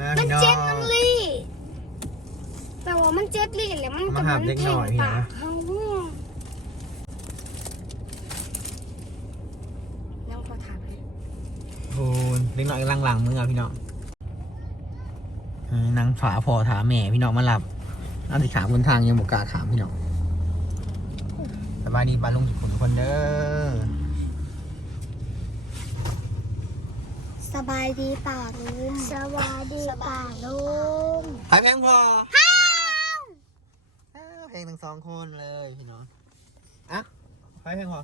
อ่ามันพี่น้องเจ็บน้ำลี่แต่ว่ามันเจ็บลี่แล้วมันมาหาเด็กหน่อยปานะกเขาน้องพอถามเลยโอ้ยเล็กน้อยกำลังหลังมืออะพี่น้องอ่านางฝาพอถามแม่พี่น้องมาหลับอันที่ขามบนทางยังบอกกล้าถามพี่น้องสบายดีปลาลุงทุกคนทุกคนเด้อ สบายดีป่าลุงสบายดีป่าลุงหายแพงพออ้าวเพลงทั้งสองคนเลยพี่น้องอะหายแพงพอ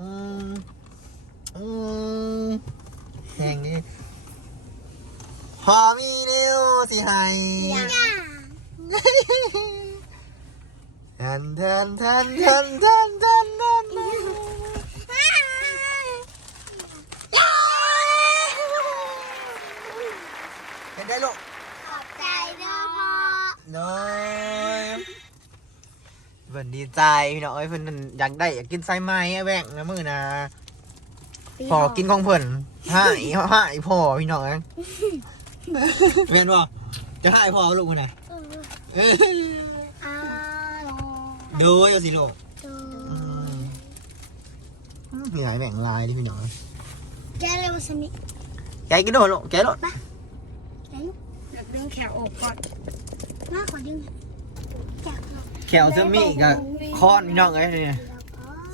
อืมอืมเพลงนี้พอมีเร็วสิให้ทันทันทันทันทันทันทันเห็นได้ลูก ขอบใจด้วยพ่อ น้อยเพิ่นดีใจพี่น้องเอ้ยเพิ่นนั่นอยากได้อยากกินไส้ไม้อะแบ่งนะมือนะพอกินของเพิ่นหายหายพอพี่น้องเอ้ยเห็นบ่จะหายพอลูกมันน่ะเอ้ยอ้าวดูเอาสิลูกดูมีหลายแบ่งลายดิพี่น้องแกเร็วสมิแกกินโดดลูกแกโดดไหนลูกอยากดึงแขวออกก่อน มาขอดึงแขวออกแขวจะมีกับคอนพี่น้องเอ้ยเนี่ย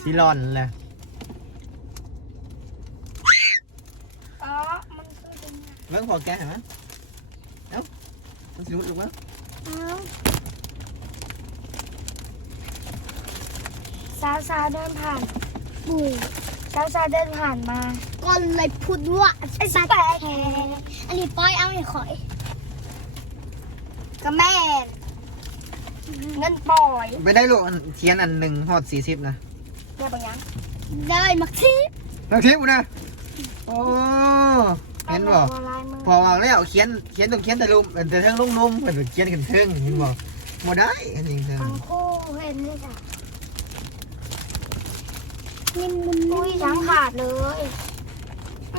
ซีรอนเลยอ๋อมันคือดึงเบิ่งพอแกเห็นไหมเอ้ามันสิรุดลงมั้ยอ้าวสาวสาวๆเดินผ่านปู่สาวสาวๆเดินผ่านมา ก็เลยพูดว่าไอ้สแปแอันนี้ป้อยเอาให้ข่อย ก็แม่นเงินปล่อยไปได้ลูกอันเทียนอันหนึ่งฮอดสี่สิบนะได้ปะยังได้มักซีนักทิพย์นะโอ้เห็นบ่พอวางแล้วเขียนเขียนต้องเขียนแต่ลุมแต่เทิงลุมลุมเพิ่นเขียนกันเทิงเห็นบ่บ่ได้อันนี้เทิงทั้งคู่เห็นนี่จ้ะนิ่มมุนอุ้ยทั้งขาดเลย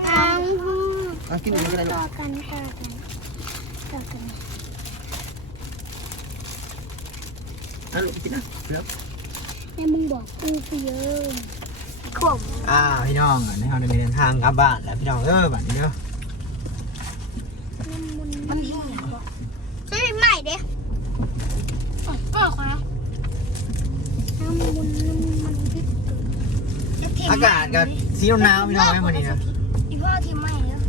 ทั้งเอากินอันนี้ก็ได้ลูต่อกกันต่อกันต่อกัน เอาลูกกินนะเร็วแม่มึงบอกกูไปเยอะขวบอ่าพี่น้องอันนี้เราได้เดินทางกลับบ้านแล้วพี่น้องเออบัดนี้เด้อมันหิ้งอย่างบอกใช่ใหม่เด้ก็ขอนะน้ำมันมันพิษอากาศก็สีหนาวๆพี่น้องเอ้ยวันนี้นะอีพ่อทีมใหม่เนาะ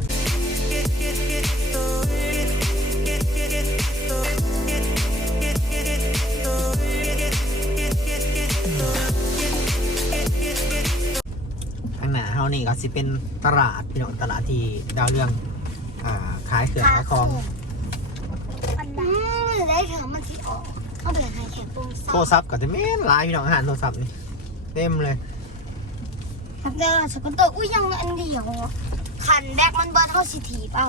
น้าเฮานี่ก็สิเป็นตลาดพี่น้องตลาดที่ดาวเรืองอ่าขายเครื่องขายของอันนั้นได้เถอะมันที่ออกเอาไปขายแขกปูนโทรศัพท์ก็จะแม่นหลายพี่น้องอาหารโทรศัพท์นี่เต็มเลยครับเดี๋ยวสกุตเตอร์อุ้ยยังอันเดียวขันแบกมันเบิร์นเข้าสิถีเปล่า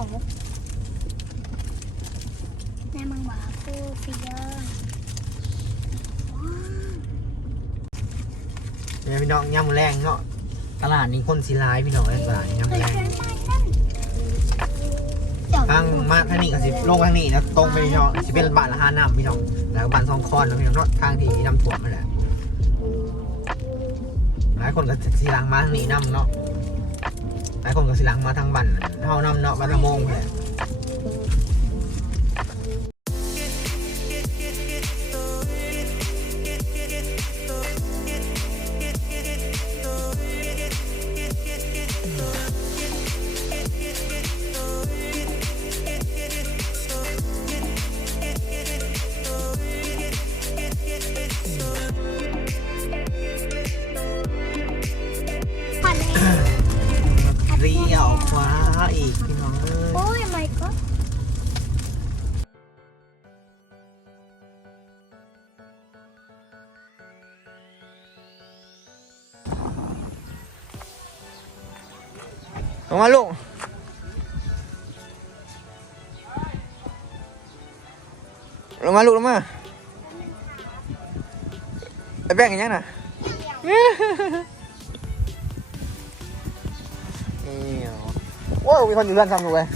แม่มังบาฟูฟิเยอร์เนี่ยพี่น้องย่ำแรงเนาะ ตลาดนี้คนสิร้ายพี่น้องเอ้ยตลาดนี้ย่ำแรงทางมาทางนี้ก็สิลงทางนี้นะตรงไปพี่น้องสิเป็นบ้านละห้าน้ำพี่น้องแล้วก็บ้านสองคอนนะพี่น้องเนาะทางที่น้ำท่วมนั่นแหละหลายคนก็สิล้างมาทางนี้น้ำเนาะหลายคนก็สิล้างมาทางบ้านเท่าน้ำเนาะบ้านละโมงเลย ลงมาลูกลงมาลูกลงมาไอ้แบ่งกันยังน่ะนี่เหรอว้าวมีคนอยู่ด้านซ้ำอยู่เลย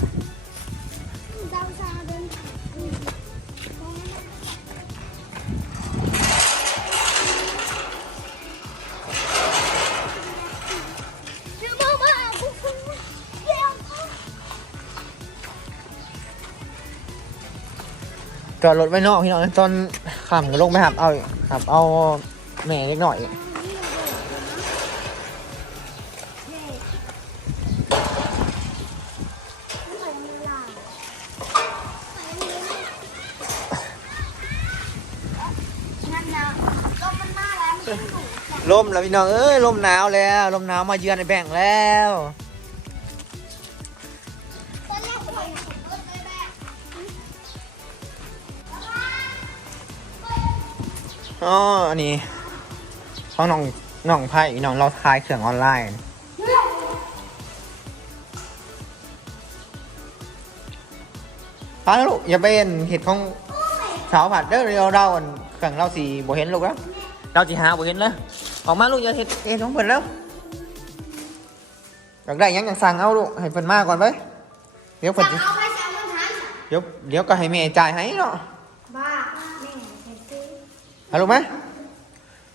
อดรถไว้นอกพี่น้องตอนขับก็ลงไปหับเอาหับเอาแม่เล็กหน่อยนั่นนะก็มันมาแล้วมันจะถูกแลมแล้วพี่น้องเอ้ยลมหนาวแล้วลมหนาวมาเยือนในแบ่งแล้ว อ๋ออันนี้ห้องน้องน้องไพ่น้องเราขายเครื่องออนไลน์พาลูกอย่าไปเห็นเห็ดของสาวผัดเด้อเรียวเราอันเครื่องเราสีบ่เห็นลูกแล้วเราจีหาบ่เห็นแล้วออกมาลูกอย่าเห็ดเห็ดของเพิ่นแล้วอยากได้ยังอยากสั่งเอาลูกให้เพิ่นมาก่อนไปเดี๋ยวเพิ่นจะสิเอาไปแซมมันเดี๋ยวเดี๋ยวก็ให้แม่จ่ายให้เนาะ บ้าแม่เห็นซื้อ เอาลูกไหม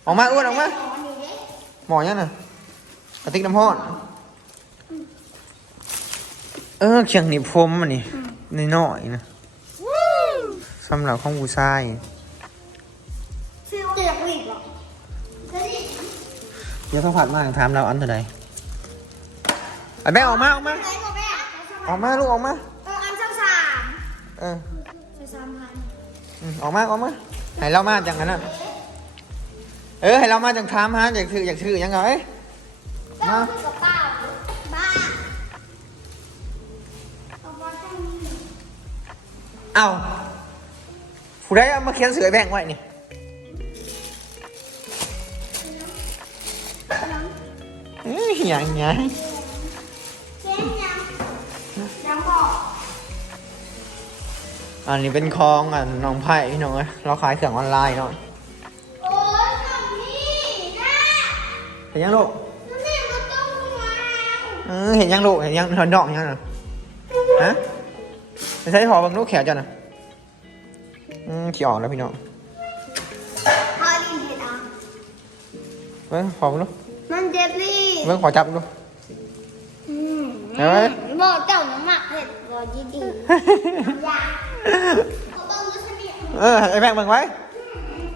ออกมาอ้วนออกมาอ๋อนี่เด้หมอยังน่ะกระติกน้ำพอนเออเคียงหนีบผมอันนี้นน้อยๆนะวู้สำหรับของผู้ชายซื้อเตียกอีกเหรอเฮ้ยเดี๋ยวเขาผัดมาถามเราอันเท่าไหร่ไอ้แม่ออกมาออกมาไหนบอกแม่ออกมาลูกออกมาเอออันสามสามเออสามพันอืมออกมาออกมา ให้เรามาจังกันนั่นเออให้เรามาจังถามฮะอยากถืออยากถือยังไงเจ้าคือกับป้าบ้าเอามาตั้งนี่เอ้าผู้ใดเอามาเขียนเสือแบ่งไว้นี่เอ้ยอย่างเงี้ อันนี้เป็นคลองอะน้องไผ่พี่น้องเอ้ยเราขายเครื่องออนไลน์เนาะโอ้ยกับพี่นะเห็นยังลูกแม่มาต้องมาเออเห็นยังลูกเห็นยังเห็นดอกยังน่ะฮะไม่ใช่พอบังลูกแขวจ้ะน่ะอืมขี้ออกแล้วพี่น้องพอลินเห็นอะเบิ้งพอบังลูกมันเจ็บลี่เบิ้งขอจับดูอืมเห็นไหมบอกเจ้าน้ำหมักเผ็ดรอดีดีอยากเขาต้องรู้ เสน่ห์เออไอ้แบงค์เบิ่งไว้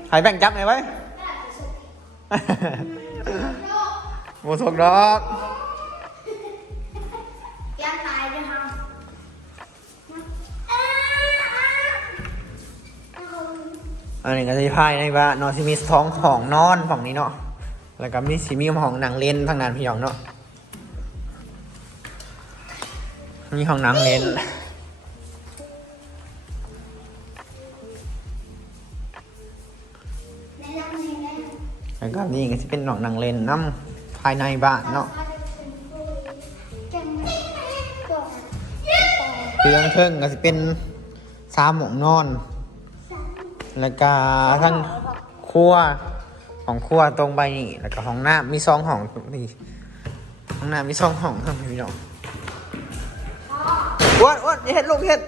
ให้แบงค์จับหน่อยไว้โมสกดอกยันตายด้วยฮะอันนี้ก็จะพายในบ้านเนอนสิมีท้องของนอนฝั่งนี้เนาะ แล้วก็มีสิมีห้องหนังเล่นทางนั้นพี่น้องเนาะ มีห้องหนังเล่น แล้วก็นี่ก็จะเป็นหนองนางเลนน้ำภายในบ้านเนาะเตียงเทิงก็จะเป็นสามหมองนอน แล้วก็ทั้งครัวของครัวตรงไปนี่แล้วก็ห้องน้ำมีซองห้องนี่ห้องน้ำมีซองห้องครับพี่น้องวนอ้วนอย่าเห็ดลูกเห็ด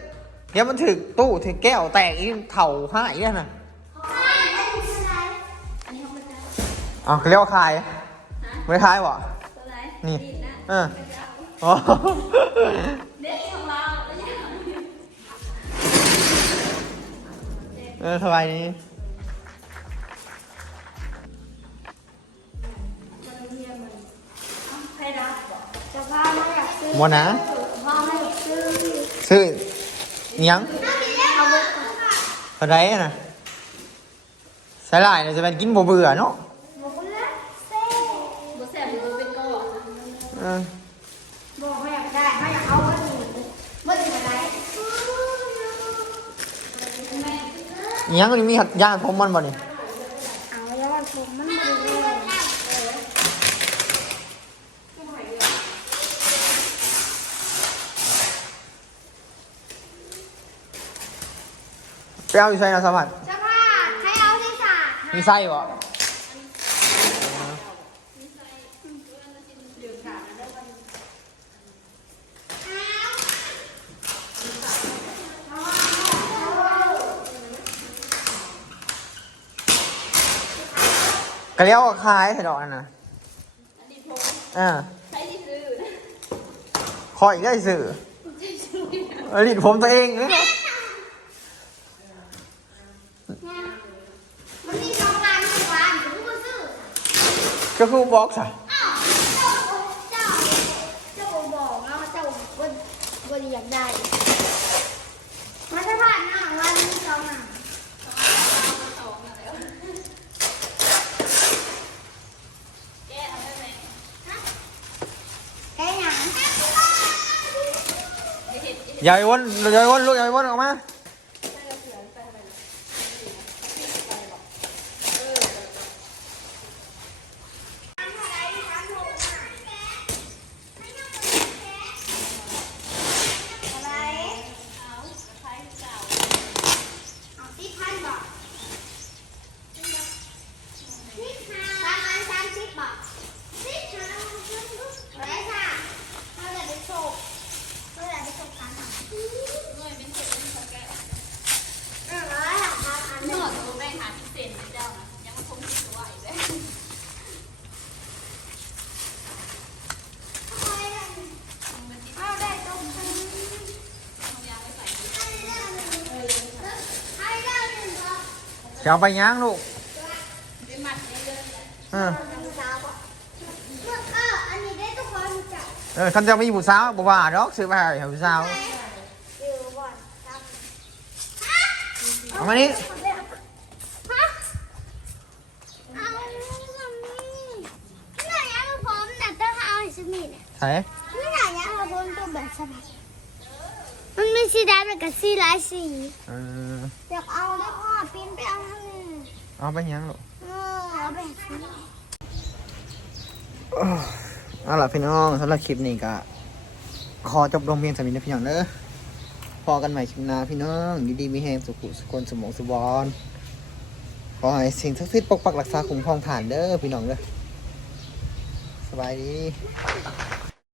เดี๋ยวมันถึกตู้ถึกแก้วแตกอีกเถ่าห้าอีกแล้วนะ อ๋อเขาเรียกว่าคายไม่ได้คายบ่นี่ เอออ๋อเออสบายดีจะพามาอยากซื้อหมดนะพามาอยากซื้อซื้ออิหยังเอาไปเท่าไรนะใส่ลายเนี่ยจะเป็นกินบ่เบื่อเนาะ อิหยังนี่มีหัดย่างผมมันบ่นี่เอาแล้วมันผมมันไม่ได้ไปเอาอยู่ใส่นะสวัสดิ์จะพาให้เอาที่สามีไส้บ่ กระเลี้ยวกับายเถอะดอกนั่นนะอันนี้ผมอ่าอคอยได้สื่ออริดผมตัวเองนะมันมีสององก็ซื้อ ก็คือบอะ เห็นยายวนยายวนลูกยายวนออกมา อะไรเอาใช้เก่าเอาสิบพันบอกสามอันสามสิบบาทสิบห้าอะไรค่ะเราจะไปโชว์เราจะไปโชว์กันค่ะ หน่วยเป็นเศษเป็นสแกน เออร้อยหลังพันอัน ห ห น นึ่ง วดตัวแบ่งหาพิเศษเจ้านะยังคงติดตัวอีกเลย เอาได้ตรงนี้ ยางไม่ใส่ ให้ได้หนึ่งครับ จะเอาไปย่างลูกเป็นมัดเยอะเออเมื่อก็อันนี้ได้ทุกคนจับเออคันจะมีผู้สาวบ่ว่าดอกซื้อไปให้ผู้สาวอยู่ก่อนครับเอามานี่ฮะเอาไม่ไหนยังมาพร้อมแต่ต้องเอาไอ้สมิธเนี่ยใส่ไม่ไหนยังมาพร้อมตัวแบบสมิธมันมีสีดำแล้วก็สีหลายสีเอออยากเอาได้พ่อปิ้นไปเอาให้ เอาไปย่างลูกเอเอาแบบนี้เอาล่ะพี่น้องสำหรับคลิปนี้ก็ขอจบลงเพียงเท่านี้นะพี่น้องเด้อพอกันใหม่คลิปหน้าพี่น้องอยู่ดีมีแฮงสุขุสุคนสมองสุบอนขอให้สิ่งศักดิ์สิทธิ์ปกปักรักษาคุ้มครองผ่านเด้อพี่น้องเด้อสบายดี